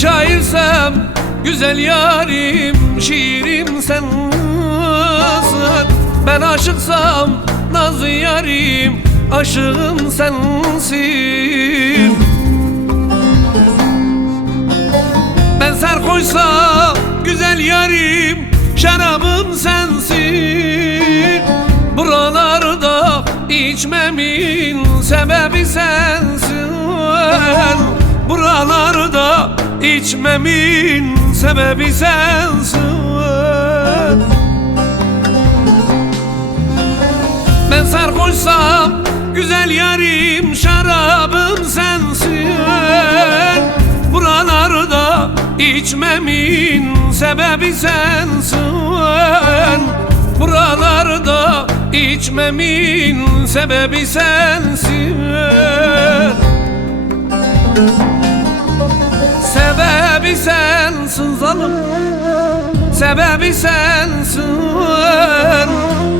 şairsem güzel yarim, şiirim sensin. Ben aşıksam nazlı yarim, aşığım sensin. Ben sarhoşsam güzel yarim, şarabım sensin. Buralarda içmemin sebebi sensin. Buralarda içmemin sebebi sensin. Ben sarhoşsam güzel yarim, şarabım sensin. Buralarda içmemin sebebi sensin. Buralarda içmemin sebebi sensin. Sebebi sensin zalim, sebebi sensin.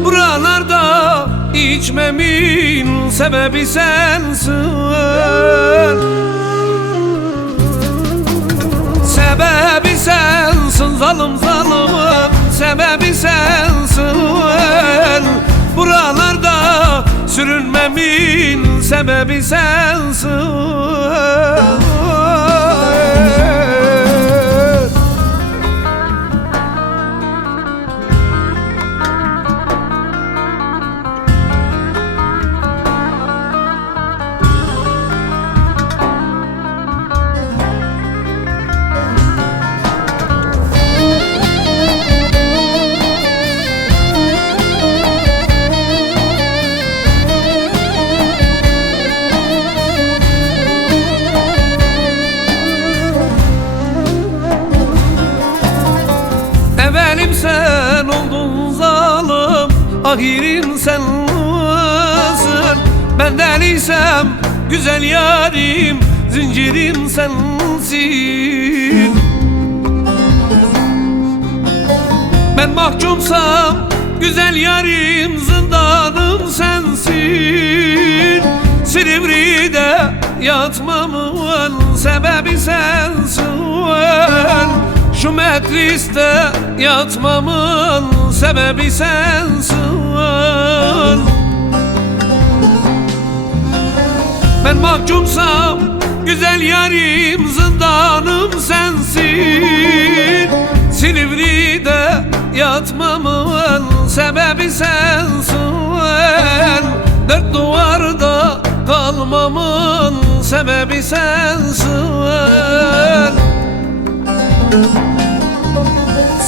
Buralarda içmemin sebebi sensin. Sebebi sensin zalim zalim, sebebi sensin. Buralarda sürünmemin sebebi sensin. Evelim sen oldun zalim, ahirim sensin. Ben deliysem güzel yarim, zincirim sensin. Ben mahkumsam güzel yarim, zindanım sensin. Silivri'de yatmamın sebebi sensin. Şu metriste yatmamın sebebi sensin. Ben mahkumsam güzel yarim, zindanım sensin. Silivri'de yatmamın sebebi sensin. Dört duvarda kalmamın sebebi sensin.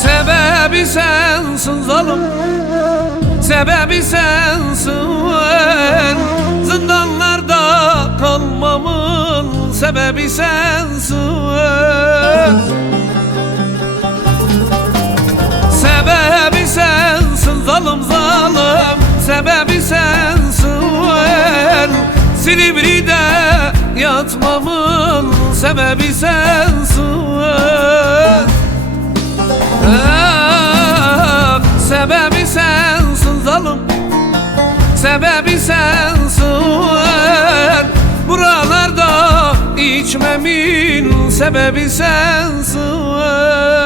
Sebebi sensin zalim, sebebi sensin. Zindanlarda kalmamın sebebi sensin. Sebebi sensin zalim zalim, sebebi sensin. Silivri'de yatmamın sebebi sensin. Sebebi sensin zalim, sebebi sensin. Buralarda içmemin sebebi sensin.